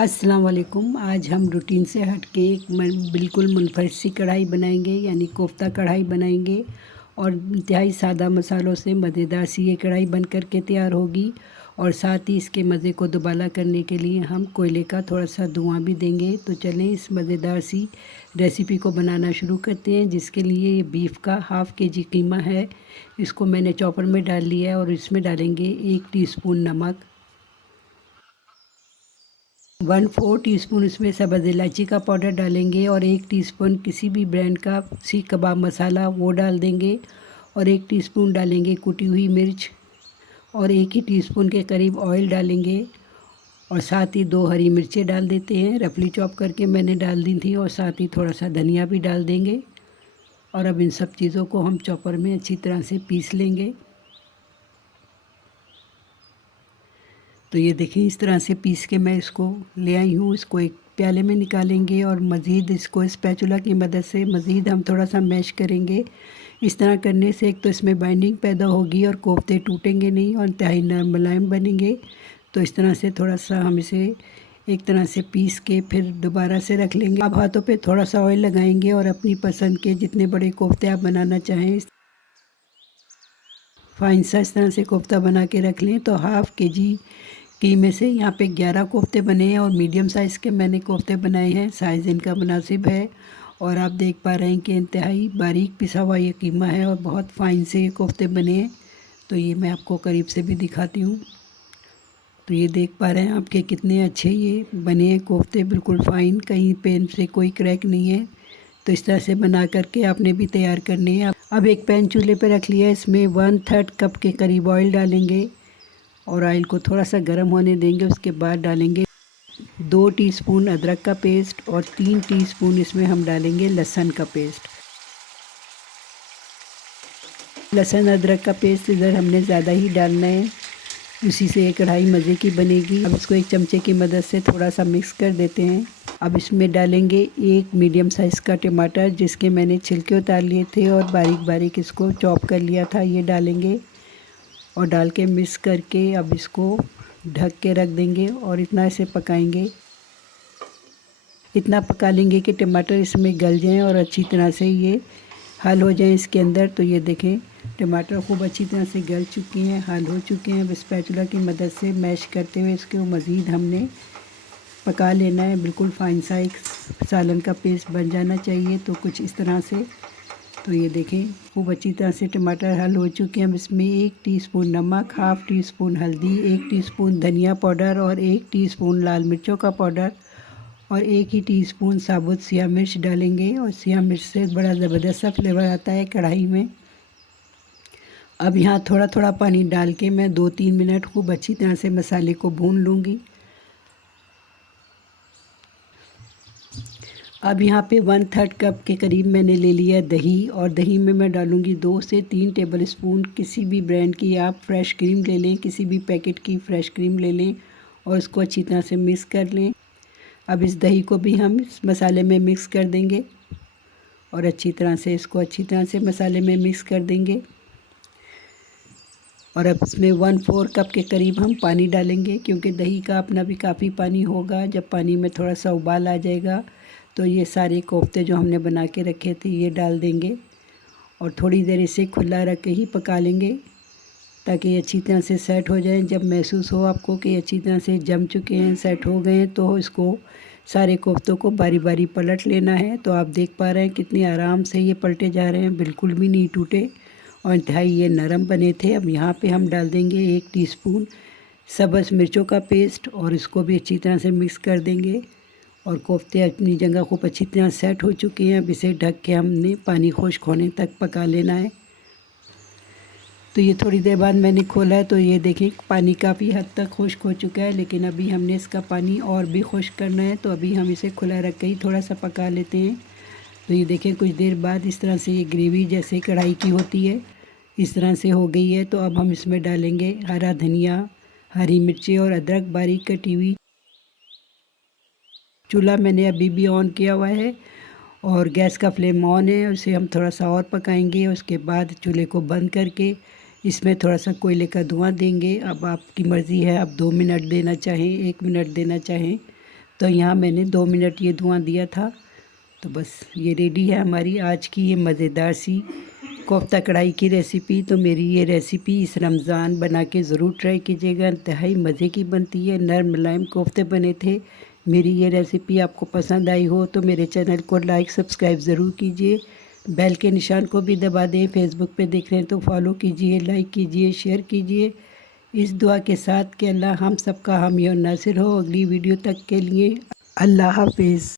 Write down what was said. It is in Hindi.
अस्सलाम वालेकुम। आज हम रूटीन से हट के एक बिल्कुल मुनफरद सी कढ़ाई बनाएंगे, यानी कोफ्ता कढ़ाई बनाएंगे। और इंतहाई सादा मसालों से मज़ेदार सी ये कढ़ाई बन कर के तैयार होगी। और साथ ही इसके मज़े को दुबाला करने के लिए हम कोयले का थोड़ा सा धुआं भी देंगे। तो चलें इस मज़ेदार सी रेसिपी को बनाना शुरू करते हैं। जिसके लिए ये बीफ का हाफ़ केजी कीमा है, इसको मैंने चॉपर में डाल लिया है। और इसमें डालेंगे 1 टीस्पून नमक, 1/4 टीस्पून इसमें सब्ज़ इलायची का पाउडर डालेंगे। और 1 टीस्पून किसी भी ब्रांड का सीख कबाब मसाला वो डाल देंगे। और 1 टीस्पून डालेंगे कुटी हुई मिर्च। और 1 ही टीस्पून के करीब ऑयल डालेंगे। और साथ ही 2 हरी मिर्चें डाल देते हैं, रफली चॉप करके मैंने डाल दी थी। और साथ ही थोड़ा सा धनिया भी डाल देंगे। और अब इन सब चीज़ों को हम चॉपर में अच्छी तरह से पीस लेंगे। तो ये देखिए इस तरह से पीस के मैं इसको ले आई हूँ। इसको एक प्याले में निकालेंगे और मज़ीद इसको स्पैचुला की मदद से मज़ीद हम थोड़ा सा मैश करेंगे। इस तरह करने से एक तो इसमें बाइंडिंग पैदा होगी और कोफ्ते टूटेंगे नहीं और इंतहाई नरम मुलायम बनेंगे। तो इस तरह से थोड़ा सा हम इसे एक तरह से पीस के फिर दोबारा से रख लेंगे। अब हाथों पे थोड़ा सा ऑयल लगाएंगे और अपनी पसंद के जितने बड़े कोफ्ते आप बनाना चाहें फाइन सा इस तरह से कोफ्ता बना के रख लें। तो हाफ़ केजी कीमे से यहाँ पे 11 कोफ्ते बने हैं और मीडियम साइज़ के मैंने कोफ्ते बनाए हैं। साइज़ इनका मुनासिब है। और आप देख पा रहे हैं कि इंतहाई बारीक पिसा हुआ ये कीमा है और बहुत फ़ाइन से ये कोफ्ते बने हैं। तो ये मैं आपको करीब से भी दिखाती हूँ। तो ये देख पा रहे हैं आप कि कितने अच्छे ये बने हैं कोफ्ते, बिल्कुल फ़ाइन, कहीं पे इनसे कोई क्रैक नहीं है। तो इस तरह से बना करके आपने भी तैयार करने हैं। अब एक पैन चूल्हे पे रख लिया, इसमें 1/3 कप के करीब ऑयल डालेंगे। और ऑयल को थोड़ा सा गर्म होने देंगे। उसके बाद डालेंगे 2 टीस्पून अदरक का पेस्ट और 3 टीस्पून इसमें हम डालेंगे लहसुन का पेस्ट। लहसुन अदरक का पेस्ट इधर हमने ज़्यादा ही डालना है, उसी से ये कढ़ाई मज़े की बनेगी। अब इसको एक चमचे की मदद से थोड़ा सा मिक्स कर देते हैं। अब इसमें डालेंगे 1 मीडियम साइज़ का टमाटर, जिसके मैंने छिलके उतार लिए थे और बारीक बारीक इसको चॉप कर लिया था, ये डालेंगे। और डाल के मिक्स करके अब इसको ढक के रख देंगे और इतना इसे पकाएंगे। इतना पका लेंगे कि टमाटर इसमें गल जाएं और अच्छी तरह से ये हल हो जाएं इसके अंदर। तो ये देखें टमाटर खूब अच्छी तरह से गल चुके हैं, हल हो चुके हैं। अब स्पैचुला की मदद से मैश करते हुए इसको मज़ीद हमने पका लेना है। बिल्कुल फ़ाइन सा एक सालन का पेस्ट बन जाना चाहिए। तो कुछ इस तरह से। तो ये देखें खूब अच्छी तरह से टमाटर हल हो चुके हैं। अब इसमें 1 टीस्पून नमक, हाफ़ टीस्पून हल्दी, 1 टीस्पून धनिया पाउडर और 1 टीस्पून लाल मिर्चों का पाउडर और 1 ही टीस्पून साबुत सिया मिर्च डालेंगे। और सिया मिर्च से बड़ा ज़बरदस्त सा फ्लेवर आता है कढ़ाई में। अब यहाँ थोड़ा थोड़ा पानी डाल के मैं 2-3 मिनट खूब अच्छी तरह से मसाले को भून लूँगी। अब यहाँ पे 1/3 कप के करीब मैंने ले लिया दही। और दही में मैं डालूँगी 2 से 3 टेबल स्पून किसी भी ब्रांड की आप फ्रेश क्रीम ले लें, किसी भी पैकेट की फ्रेश क्रीम ले लें और इसको अच्छी तरह से मिक्स कर लें। अब इस दही को भी हम इस मसाले में मिक्स कर देंगे और अच्छी तरह से इसको अच्छी तरह से मसाले में मिक्स कर देंगे। और अब इसमें 1/4 कप के करीब हम पानी डालेंगे, क्योंकि दही का अपना भी काफ़ी पानी होगा। जब पानी में थोड़ा सा उबाल आ जाएगा तो ये सारे कोफ्ते जो हमने बना के रखे थे ये डाल देंगे और थोड़ी देर इसे खुला रख के ही पका लेंगे, ताकि ये अच्छी तरह से सेट हो जाए। जब महसूस हो आपको कि अच्छी तरह से जम चुके हैं, सेट हो गए हैं, तो इसको सारे कोफ्तों को बारी बारी पलट लेना है। तो आप देख पा रहे हैं कितनी आराम से ये पलटे जा रहे हैं, बिल्कुल भी नहीं टूटे और इंतहाई ये नरम बने थे। अब यहाँ पे हम डाल देंगे 1 टीस्पून सब्ज़ मिर्चों का पेस्ट और इसको भी अच्छी तरह से मिक्स कर देंगे। और कोफ्ते अपनी जगह खूब अच्छी तरह सेट हो चुके हैं। अब इसे ढक के हमने पानी खुश्क होने तक पका लेना है। तो ये थोड़ी देर बाद मैंने खोला है तो ये देखें पानी काफ़ी हद तक खुश्क हो चुका है, लेकिन अभी हमने इसका पानी और भी खुश्क करना है। तो अभी हम इसे खुला रख के ही थोड़ा सा पका लेते हैं। तो ये देखें कुछ देर बाद इस तरह से ये ग्रेवी जैसे कढ़ाई की होती है इस तरह से हो गई है। तो अब हम इसमें डालेंगे हरा धनिया, हरी मिर्ची और अदरक बारीक कटी हुई। चूल्हा मैंने अभी भी ऑन किया हुआ है और गैस का फ्लेम ऑन है। उसे हम थोड़ा सा और पकाएंगे। उसके बाद चूल्हे को बंद करके इसमें थोड़ा सा कोयले का धुआं देंगे। अब आपकी मर्ज़ी है, आप 2 मिनट देना चाहें, 1 मिनट देना चाहें। तो यहाँ मैंने 2 मिनट ये धुआं दिया था। तो बस ये रेडी है हमारी आज की ये मज़ेदार सी कोफ्ता कढ़ाई की रेसिपी। तो मेरी ये रेसिपी इस रमज़ान बना के ज़रूर ट्राई कीजिएगा, इंतहाई मज़े की बनती है। नरम मुलायम कोफ्ते बने थे। मेरी ये रेसिपी आपको पसंद आई हो तो मेरे चैनल को लाइक सब्सक्राइब ज़रूर कीजिए, बेल के निशान को भी दबा दें। फेसबुक पे देख रहे हैं तो फॉलो कीजिए, लाइक कीजिए, शेयर कीजिए, इस दुआ के साथ कि अल्लाह हम सबका हामी और नासिर हो। अगली वीडियो तक के लिए अल्लाह हाफिज़।